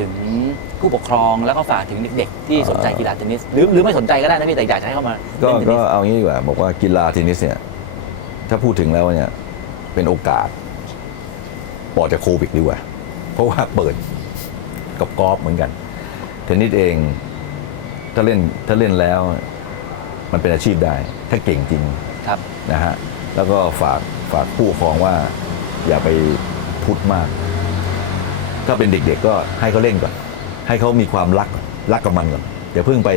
ถึงผู้ปกครองแล้วก็ฝากถึงเด็กๆ ที่สนใจกีฬาเทนนิสหรือหรือไม่สนใจก็ได้นะพี่แต่อยากจะให้เข้ามาก็เล่นเทนก็นิสเอางี้ดีกว่า บอกว่ากีฬาเทนนิสเนี่ย ถ้าพูดถึงแล้วเนี่ย เป็นโอกาสปลอดจากโควิดดีกว่า เพราะว่าเปิดกับกอล์ฟเหมือนกัน เทนนิสเองถ้าเล่นถ้าเล่นแล้ว มันเป็นอาชีพได้ ถ้าเก่งจริง ครับ นะฮะแล้วก็ฝากฝากผู้ปกครองว่าอย่าไปพุทธมาก ถ้าเป็นเด็กๆก็ให้เขาเล่นก่อน ให้เขามีความรักรักกับมันก่อนอย่าเพิ่งไป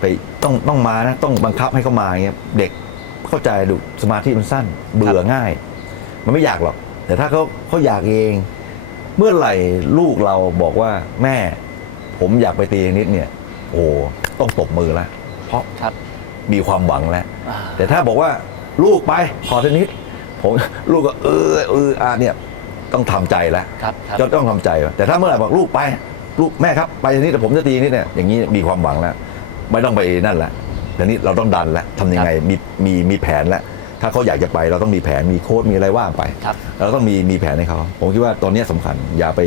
ไปต้องต้องมานะต้องบังคับให้เขามาอย่างเงี้ยเด็กเข้าใจดูสมาธิมันสั้น เบื่อง่าย มันไม่อยากหรอก แต่ถ้าเขาเขาอยากเอง เมื่อไหร่ลูกเราบอกว่าแม่ ผมอยากไปตีเทนนิสเนี่ย โอ้ต้องตบมือแล้วเพราะครับมีความหวังแล้วอ่าแต่ถ้าบอกว่าลูกไปขอเทนนิสผมลูกก็เออเอออะเนี่ย ต้องทำใจแล้วครับครับจะต้องทำใจ แต่ถ้าเมื่อไหร่บอกลูกไป ลูกแม่ครับไปเทนนิสแต่ผมจะตีนี่เนี่ยอย่างนี้มีความหวังแล้ว ไม่ต้องไปนั่นแหละทีนี้เราต้องดันแล้วทำยังไงมีมีมีแผนแล้วถ้าเขาอยากจะไปเราต้องมีแผนมีโค้ดมีอะไรว่างไปครับเราต้องมีมีแผนให้เขาผมคิดว่าตอนนี้สำคัญอย่าไป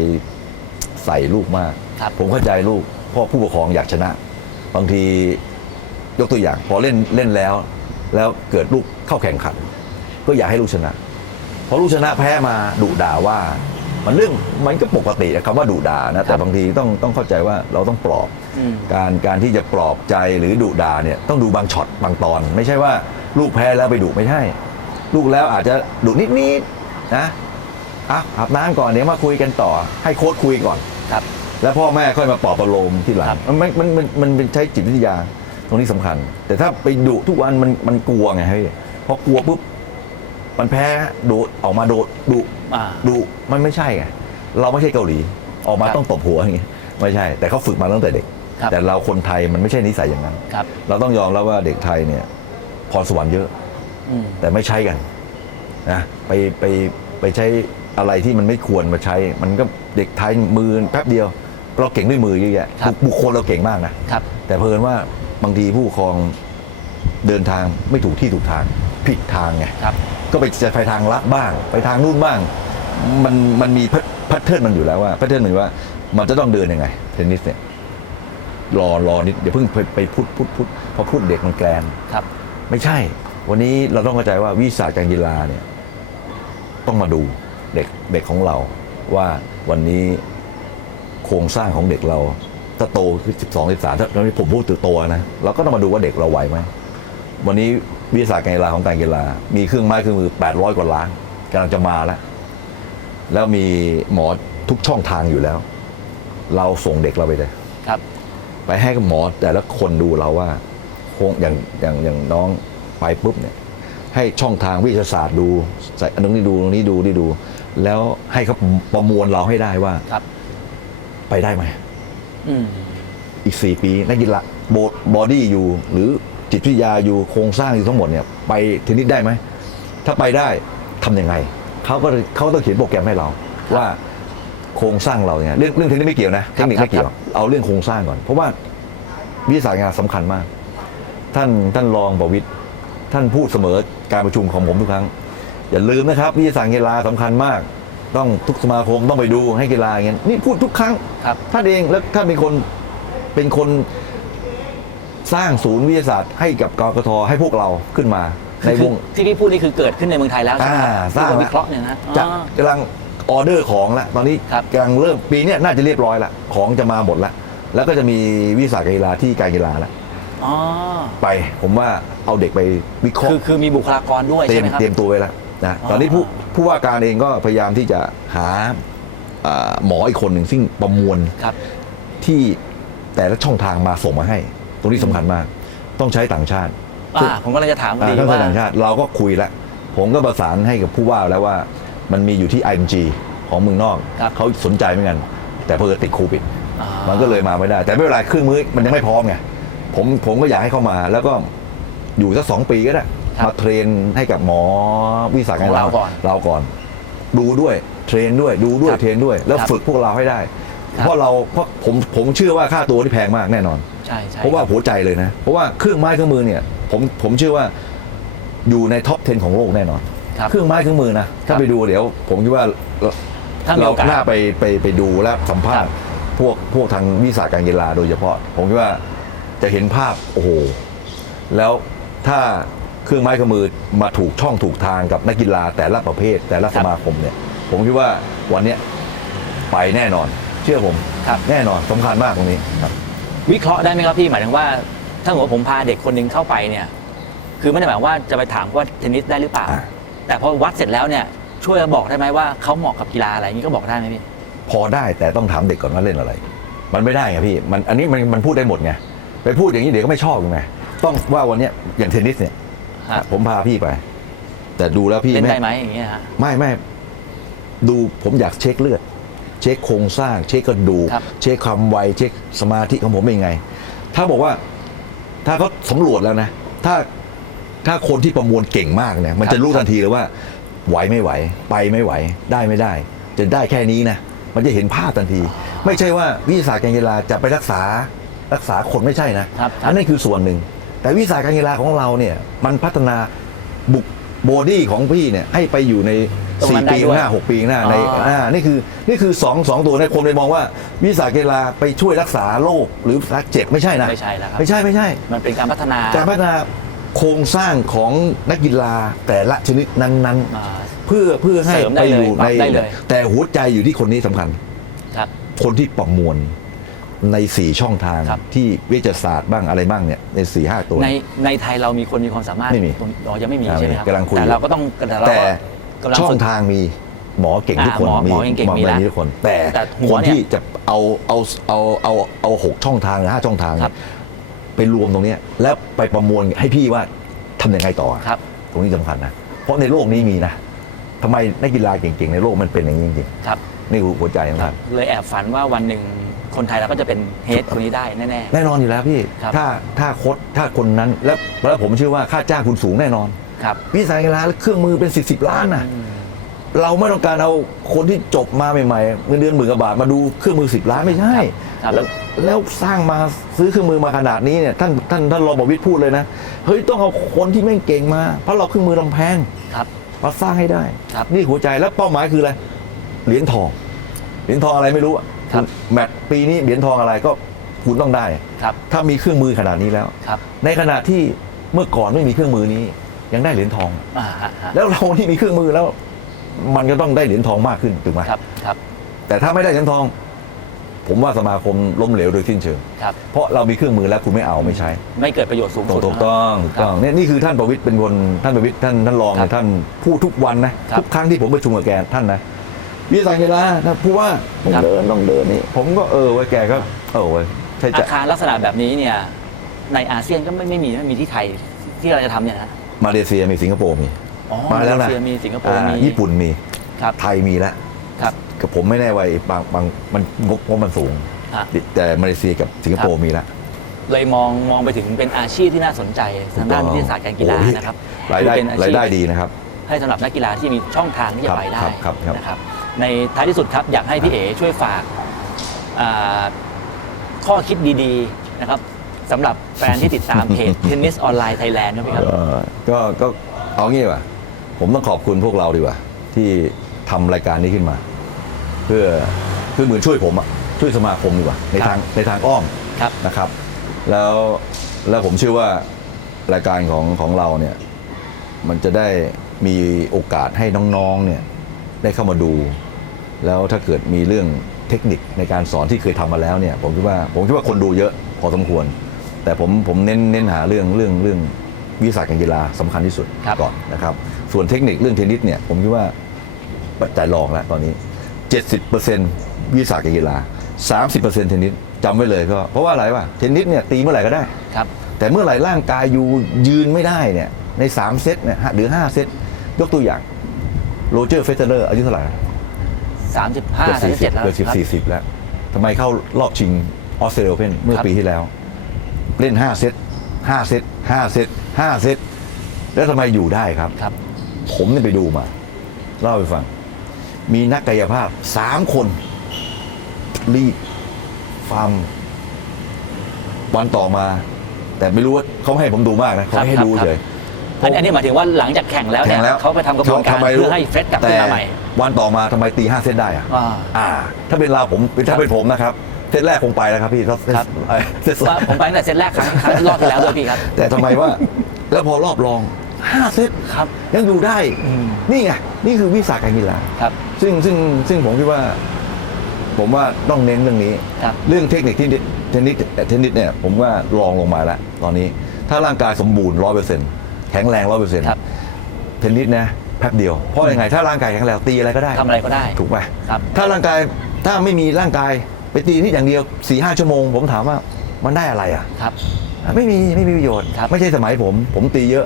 ใส่ลูกมากครับผมเข้าใจลูกเพราะผู้ปกครองอยากชนะ บางทียกตัวอย่างพอเล่นเล่นแล้ว แล้วเกิดลูกเข้าแข่งขัน ก็อยากให้ลูกชนะ พอลูกชนะแพ้มาดุด่าว่า มันเรื่องมันก็ปกตินะคำว่าดุด่านะแต่บางทีต้องต้องเข้าใจว่าเราต้องปลอบอืมการการที่จะปลอบใจหรือดุด่าเนี่ยต้องดูบางช็อตบางตอน ไม่ใช่ว่าลูกแพ้แล้วไปดุไม่ใช่ ลูกแล้วอาจจะดุนิดๆนะอะอาบน้ำก่อนเดี๋ยวมาคุยกันต่อ ให้โค้ชคุยก่อนครับแล้วพ่อแม่ค่อยมาปลอบประโลมที่หลัครังบมันมันมันมันเป็นใช้จิตวิทยาตรงนี้สำคัญ แต่ถ้าไปดุทุกวันมันมันกลัวไงเฮ้ยพอกลัวปุ๊บ มันแพ้โดดออกมาโดดดุอ่าดุมันไม่ใช่ไงเราไม่ใช่เกาหลี ออกมาครับต้องตบหัวอย่างงี้ไม่ใช่ แต่เขาฝึกมาตั้งแต่เด็ก ครับ แต่เราคนไทยมันไม่ใช่นิสัยอย่างนั้น ครับเราต้องยอมรับว่าเด็กไทยเนี่ยพรสวรรค์เยอะ อืมแต่ไม่ใช้กันนะไปไปไปใช้อะไรที่มันไม่ควรมาใช้ มันก็เด็กไทยมือแป๊บเดียว เราเก่งด้วยมือเยอะแยะครับบุคคลเราเก่งมากนะ ครับ แต่เพลินว่าบางทีผู้ปกครองเดินทางไม่ถูกที่ถูกทางผิดทางไงครับ ก็ไปจะไปทางลัดบ้าง ไปทางนู่นบ้าง มันมันมีพัฒเทิร์นมันอยู่แล้วว่าพัฒเทิร์นมันว่า มันจะต้องเดินยังไงเทนนิสเนี่ยรอรอนิดเดี๋ยวเพิ่งไปไปพุทธพุทธพุทธพอพุทธเด็กมันแกลนครับ ไม่ใช่ วันนี้เราต้องเข้าใจว่าวิชาการกีฬาเนี่ย ต้องมาดูเด็กเด็กของเรา ว่าวันนี้โครงสร้างของเด็กเราถ้าโตคือสิบสองสิบสามถ้าตอนนี้ผมพูดถึงโตนะเราก็ต้องมาดูว่าเด็กเราไหวไหมวันนี้ วิทยาศาสตร์การกีฬาของการกีฬา มีเครื่องไม้เครื่องมือแปดร้อยกว่าล้านกำลังจะมาแล้ว แล้วมีหมอทุกช่องทางอยู่แล้ว เราส่งเด็กเราไปเลยครับ ไปให้กับหมอแต่ละคนดูเราว่าโครงอย่างอย่างอย่างน้องไปปุ๊บเนี่ย ให้ช่องทางวิทยาศาสตร์ดูใส่อันนี้ดูตรงนี้ดูนี่ดู แล้วให้เขาประมวลเราให้ได้ว่าครับ ไปได้ไหมอืมอีกสี่ปีนักกีฬาโบอดี้อยู่หรือ จิตวิทยาอยู่โครงสร้างอยู่ทั้งหมดเนี่ยไปเทนนิสได้ไหม ถ้าไปได้ทำยังไงเขาก็เขาต้องเขียนโปรแกรมให้เรา ว่าโครงสร้างเราเนี่ยเรื่องเรื่องเทคนิคไม่เกี่ยวนะเทคนิคไม่เกี่ยวเอาเรื่องโครงสร้างก่อน เพราะว่าวิทยาศาสตร์งานสำคัญมาก ท่านท่านรองประวิตรท่านพูดเสมอการประชุมของผมทุกครั้ง อย่าลืมนะครับวิทยาศาสตร์กีฬาสำคัญมาก ต้องทุกสมาคมต้องไปดูให้กีฬาอย่างเงี้ยนี่พูดทุกครั้งครับท่านเองแล้วท่านเป็นคนเป็นคน สร้างศูนย์วิทยาศาสตร์ให้กับกกทให้พวกเราขึ้นมาในวงที่พี่พูดนี่คือเกิดขึ้นในเมืองไทยแล้วใช่ไหมคอ่ารับสร้างที่แล้ววิเคราะห์เนี่ยนะจะอ๋อกำลังออเดอร์ของละตอนนี้ครับกำลังเริ่มปีเนี้ยน่าจะเรียบร้อยละของจะมาหมดละแล้วก็จะมีวิทยาศาสตร์การกีฬาที่การกีฬาละอ๋อไปผมว่าเอาเด็กไปวิเคราะคือห์คือมีบุคลากรด้วยเตรีใช่ยมไหมครับเตรียมตัวไว้แล้วนะอ๋อตอนนี้ผู้ผู้ว่าการเองก็พยายามที่จะหาอ่าหมออีกคนหนึ่งซึ่งประมวลครับที่แต่ละช่องทางมาส่งมาให้ ตรงนี้สำคัญมาก ต้องใช้ต่างชาติ อ่าผมก็เลยจะถามพออ่าดีต้องว่าใช้ต่างชาติเราก็คุยแล้ว ผมก็ประสานให้กับผู้ว่าแล้วว่ามันมีอยู่ที่ IMG ของเมืองนอก ครับเขาสนใจเหมือนกัน แต่เพื่อติดโควิด อ่ามันก็เลยมาไม่ได้ แต่ไม่เป็นไรเครื่องมือมันยังไม่พร้อมไงผมผมก็อยากให้เข้ามา แล้วก็อยู่สักสองปีก็ได้ครับมาเทรนให้กับหมอวิสาหของการเราก่อนเราก่อน ดูด้วยเทรนด้วยดูด้วยครับเทรนด้วย แล้วครับ ฝึกพวกเราให้ได้ครับเพราะเราเพราะผมผมเชื่อว่าค่าตัวที่แพงมากแน่นอนใช่ใช่เพราะว่าหัวใจเลยนะ เพราะว่าเครื่องไม้เครื่องมือเนี่ยผมผมเชื่อว่าอยู่ในท็อป 10 ของโลกแน่นอน ครับ เครื่องไม้เครื่องมือนะ ถ้าครับไปดูเดี๋ยว ผมคิดว่าถ้ามีเราโอกาส หน้าไปไปไปดูและสัมภาษณ์พวกพวกทางวิสาการกีฬาโดยเฉพาะ ผมคิดว่าจะเห็นภาพโอ้โหแล้วถ้าเครื่องไม้เครื่องมือมาถูกช่องถูกทางกับนักกีฬาแต่ละประเภท แต่ละสมาคมเนี่ย ผมคิดว่าวันเนี้ยไปแน่นอน เชื่อผมครับ แน่นอนสำคัญมากตรงนี้ครับ วิเคราะห์ได้ไหมครับพี่หมายถึงว่า ถ้าสมมติว่าผมพาเด็กคนหนึ่งเข้าไปเนี่ย คือไม่ได้หมายว่าจะไปถามว่าเทนนิสได้หรือเปล่า อ่าแต่พอวัดเสร็จแล้วเนี่ยช่วยบอกได้ไหมว่าเขาเหมาะกับกีฬาอะไรอย่างนี้ก็บอกได้ไหมพี่พอได้แต่ต้องถามเด็กก่อนว่าเล่นอะไร มันไม่ได้ไงพี่มันอันนี้มันมันพูดได้หมดไงไปพูดอย่างนี้เด็กก็ไม่ชอบไงต้องว่าวันเนี้ยอย่างเทนนิสเนี่ย ฮะผมพาพี่ไป แต่ดูแล้วพี่เล่นไม่ได้ไหมอย่างเงี้ยฮะ ไม่ไม่ดูผมอยากเช็คเลือด เช็คโครงสร้าง เช็คกระดูกครับ เช็คความไวเช็คสมาธิของผมเป็นยังไง ถ้าบอกว่าถ้าเขาสำรวจแล้วนะ ถ้าถ้าคนที่ประมวลเก่งมากเนี่ยมันจะรู้ทันทีเลยว่า ไหวไม่ไหว ไปไม่ไหว ได้ไม่ได้ จะได้แค่นี้นะ มันจะเห็นภาพทันที ไม่ใช่ว่าวิทยาศาสตร์การกีฬาจะไปรักษารักษาคนไม่ใช่นะครับครับอันนั้นคือส่วนหนึ่ง แต่วิทยาศาสตร์การกีฬาของเราเนี่ยมันพัฒนาบุกโบดี้ของพี่เนี่ยให้ไปอยู่ใน ตรงสี่นั้นได้ปีด้วย ข้างหน้าหกปีข้างหน้าในอ๋ออ่อ่านี่คือนี่คือสองสองตัวในยคนไปมองว่าวิทยาศาสตร์กีฬาไปช่วยรักษาโรคหรือรักเจ็บไม่ใช่นะไม่ใช่แล้วครับ ไม่ใช่ไม่ใช่ มันเป็นการพัฒนาการพัฒนาโครงสร้างของนักกีฬาแต่ละชนิดนั้นอ่า ๆ เพื่อเพื่อให้เสริมได้ไปเลยอยู่ปรัใน บได้เลย แต่หัวใจอยู่ที่คนนี้สำคัญ ครับ คนที่ประมวลในสี่ช่องทางครับ ที่วิทยาศาสตร์บ้างอะไรบ้างเนี่ยในสี่ห้าตัว ในในไทยเรามีคนมีความสามารถไม่มีตรงอ๋อยังไม่มีอ่าใช่ไหมครับกำลังคุยแต่เราก็ต้องแต่เราแต่ ก็กำลังช่อฝึงก ทางมีหมอเก่งทุกคนอ่าหมอหมอเก่งๆมีแล้วทุกคน แต่แต่หัควนเนี่ยที่จะเอาเอาเอาเอาเอาหกช่องทางหรือห้าช่องทางครับไปรวมตรงเนี้ยแล้วไปประมวลให้พี่ว่าทำยังไงต่อครับ ตรงนี้สำคัญนะ เพราะในโลกนี้มีนะทำไมนักกีฬาเก่งๆ ในโลกมันเป็นอย่างนี้จริงครับ ๆนี่คือหัวใจสำคัญเลยแอบฝันว่าวันหนึ่งคนไทยเราก็จะเป็นเฮดคนนี้ได้แน่ แน่นอนอยู่แล้วพี่ ครับถ้าถ้าโคดถ้าคนนั้น แล้วแล้วผมเชื่อว่าค่าจ้างคุณสูงแน่นอนๆ ครับ วิสายกีฬาเครื่องมือเป็นสิบสิบล้านนะเราไม่ต้องการเอาคนที่จบมาใหม่ๆเงินเดือนหมื่นกว่าบาทมาดูเครื่องมือสิบล้านไม่ใช่ครับแล้วแล้วสร้างมาซื้อเครื่องมือมาขนาดนี้เนี่ยท่านท่านท่านรองประวิตรพูดเลยนะเฮ้ยต้องเอาคนที่แม่งเก่งมา เพราะเราเครื่องมือลำแพงครับมาสร้างให้ได้ครับนี่หัวใจแล้วเป้าหมายคืออะไรเหรียญทองเหรียญทองอะไรไม่รู้อะครับแมตช์ปีนี้เหรียญทองอะไรก็คุณต้องได้ครับถ้ามีเครื่องมือขนาดนี้แล้วครับในขณะที่เมื่อก่อนไม่มีเครื่องมือนี้ ยังได้เหรียญทอง อ่าฮะฮะแล้วเราที่มีเครื่องมือแล้ว มันก็ต้องได้เหรียญทองมากขึ้นถูกไหมครับครับแต่ถ้าไม่ได้เหรียญทอง ผมว่าสมาคมล้มเหลวโดยสิ้นเชิง ครับ เพราะเรามีเครื่องมือแล้วคุณไม่เอาไม่ใช้ ไม่เกิดประโยชน์สูงถูสุกดถูกต้องถูกต้องเนี่ยนี่คือท่านประวิตรเป็นคนท่านประวิตรท่านท่านรองครับเนี่ยท่านพูดทุกวันนะครับทุกครั้งที่ผมประชุมกับแกท่านนะวิสัยกีฬาท่านพูดว่าต้องครับ เดินต้องเดินนี่ผมก็เออไว้ยแกก็เออไว้ยใช่อาจะคารลักษณะแบบนี้เนี่ยในอาเซียนก็ไม่ไม่มีไม่มีที่ไทยที่เราจะทำเนี่ยนะ มาเลเซียมีสิงคโปร์มี อ๋อมาแล้วนะเลเซียมีสิงคโปร์อ่ามี ญี่ปุ่นมีครับไทยมีแล้วครับ กับผมไม่แน่ว่าไอ้บางบางมันงบงบมันสูง ฮะ แต่มาเลเซียกับสิงคโปร์มีแล้ว เลยมองมองไปถึงเป็นอาชีพที่น่าสนใจทางด้านวิทยาศาสตร์การกีฬาโอ้ยนะครับรายได้เป็นอาราชียพได้ดีนะครับ ให้สำหรับนักกีฬาที่มีช่องทางที่คจะรับไปได้ครับครับครับ นะครับ ในท้ายที่สุดครับอยากให้พี่เอ๋ช่วยฝากอ่าข้อคิดดีๆนะครับ สำหรับแฟนที่ติดตามเพจเทนนิสออนไลน์ไทยแลนด์ครับเอ่อก็ก็เอางี้ดีกว่าผมต้องขอบคุณพวกเราดีกว่า ที่ทำรายการนี้ขึ้นมา เพื่อคือเหมือนช่วยผมอะช่วยสมาคมดีกว่า ในครับทางในทางอ้อมครับ นะครับ แล้วแล้วผมเชื่อว่ารายการของของเราเนี่ย มันจะได้มีโอกาสให้น้องๆเนี่ยได้เข้ามาดู แล้วถ้าเกิดมีเรื่องเทคนิคในการสอนที่เคยทำมาแล้วเนี่ย ผมคิดว่าผมคิดว่าคนดูเยอะพอสมควร แต่ผมผมเน้นเน้นหาเรื่องเรื่องเรื่องวิทยาศาสตร์การกีฬาสำคัญที่สุดครับก่อนนะครับ ส่วนเทคนิคเรื่องเทนนิสเนี่ยผมคิดว่าปัจจัยรองแล้วตอนนี้ 70%วิทยาศาสตร์การกีฬา 30%เทนนิสจำไว้เลยก็เพราะว่าอะไรวะเทนนิสเนี่ยตีเมื่อไหร่ก็ได้ครับแต่เมื่อไหร่ร่างกายอยู่ยืนไม่ได้เนี่ยใน 3 เซตเนี่ยฮะหรือ 5 เซตยกตัวอย่างโรเจอร์เฟเดอร์อายุเท่าไหร่สามสิบห้าเกือบสามสิบเจ็ดแล้วเกือบสิบครับสี่สิบแล้วทำไมเข้ารอบชิงออสเตรเลียโอเพนเมื่อครับปีที่แล้ว เล่น 5 เซต5 เซต5 เซต5 เซตแล้วทำไมอยู่ได้ครับ ครับ ผมเนี่ยไปดูมา เล่าให้ฟัง มีนักกายภาพสามคน รีบฟาร์มวันต่อมา แต่ไม่รู้ว่าเขาให้ผมดูมากนะเขาไม่ให้ครับดูครับเฉยอันอันนี้หมายถึงว่าหลังจากแข่งแล้วเนี่ยแข่งแล้วเขาไปทำกระบวนการทำไมรู้เพื่อให้เฟรชกลับขึ้นมาใหม่แวันต่อมาทำไมตีห้าเซตได้อะอ่าอ่า ถ้าเป็นเราผมถ้าเป็นผมนะครับ เซตแรกคงไปแล้วครับพี่เซตครับเอ้ยเซตสองว่าผมไปตั้งแต่เซตแรกครั้งครั้งรอบที่แล้วด้วยพี่ครับ แต่ทำไมว่า แล้วพอรอบรองห้าเซตครับ ยังอยู่ได้อืมนี่ไงนี่คือวิสาการกีฬาครับ ซึ่งซึ่งซึ่งผมคิดว่า ผมว่าต้องเน้นเรื่องนี้ครับเรื่องเทคนิคที่เทนนิสเทนนิสเนี่ย ผมว่ารองลงมาแล้วตอนนี้ ถ้าร่างกายสมบูรณ์ร้อยเปอร์เซ็นต์แข็งแรงร้อยเปอร์เซ็นต์ครับเทนนิสนะแป๊บเดียว เพราะยังไงถ้าร่างกายแข็งแรงตีอะไรก็ได้ทำอะไรก็ได้ ถูกไหมครับถ้าร่างกายถ้าไม่มีร่างกาย ไปตีที่อย่างเดียวสี่ห้าชั่วโมง ผมถามว่ามันได้อะไรอะ ครับ ไม่มีไม่มีประโยชน์ ครับ ไม่ใช่สมัยผม ผมตีเยอะ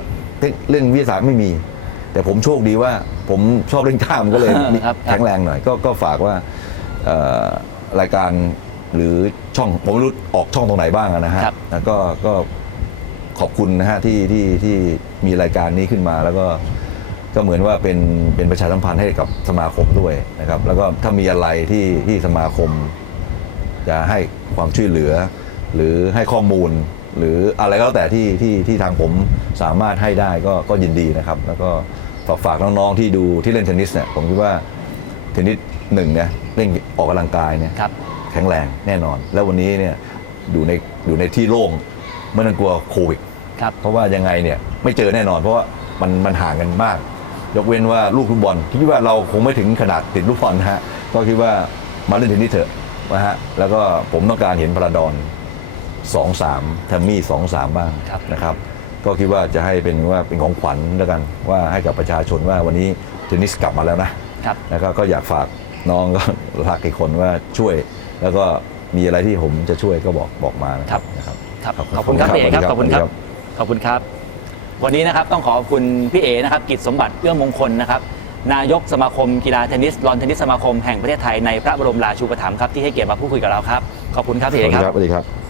เรื่องวิทยาศาสตร์ไม่มี แต่ผมโชคดีว่าผมชอบเล่นกล้ามก็เลยมีครับแข็งแรงหน่อย ก็ก็ฝากว่าเอ่อรายการหรือช่องผมไม่รู้ออกช่องตรงไหนบ้างอะนะฮะครับ แล้วก็ก็ขอบคุณนะฮะที่ที่ที่มีรายการนี้ขึ้นมาแล้วก็ ก็เหมือนว่าเป็นเป็นประชาสัมพันธ์ให้กับสมาคมด้วยนะครับ แล้วก็ถ้ามีอะไรที่ที่สมาคม จะให้ความช่วยเหลือ หรือให้ข้อมูล หรืออะไรก็แล้วแต่ที่ที่ที่ทางผมสามารถให้ได้ก็ก็ยินดีนะครับ แล้วก็ฝากฝากน้องๆที่ดูที่เล่นเทนนิสเนี่ยผมคิดว่าเทนนิสหนึ่งเนี่ยเล่นออกกำลังกายเนี่ยครับแข็งแรงแน่นอน แล้ววันนี้เนี่ยอยู่ในอยู่ในที่โล่งไม่ต้องกลัวโควิดครับเพราะว่ายังไงเนี่ยไม่เจอแน่นอน เพราะว่ามันมันห่างกันมาก ยกเว้นว่าลูกฟุตบอลคิดว่าเราคงไม่ถึงขนาดติดลูกบอลนะฮะก็คิดว่ามาเล่นเทนนิสเถอะ นะฮะแล้วก็ผมต้องการเห็นพลาดอนสองสามแทมมี่สองสามบ้างครับนะครับ ก็คิดว่าจะให้เป็นว่าเป็นของขวัญแล้วกันว่าให้กับประชาชนว่าวันนี้เทนนิสกลับมาแล้วนะครับแล้วก็ก็อยากฝากน้องก็หลักอีกคนว่าช่วย แล้วก็มีอะไรที่ผมจะช่วยก็บอกบอกมานะครับนะครับครับครับขอบคุณครับขอบพี่คุเอณคครัรับบขอบคุณครับสวัสดีครับขอบคุณครับ วันนี้นะครับต้องขอบคุณพี่เอนะครับกิจสมบัติเอื้อมงคลนะครับ นายกสมาคมกีฬาเทนนิสลอนเทนนิสสมาคมแห่งประเทศไทยในพระบรมราชูปถัมภ์ครับที่ให้เกียรติมาพูดคุยกับเราครับขอบคุณครับพี่เอครับสวัสดีครับ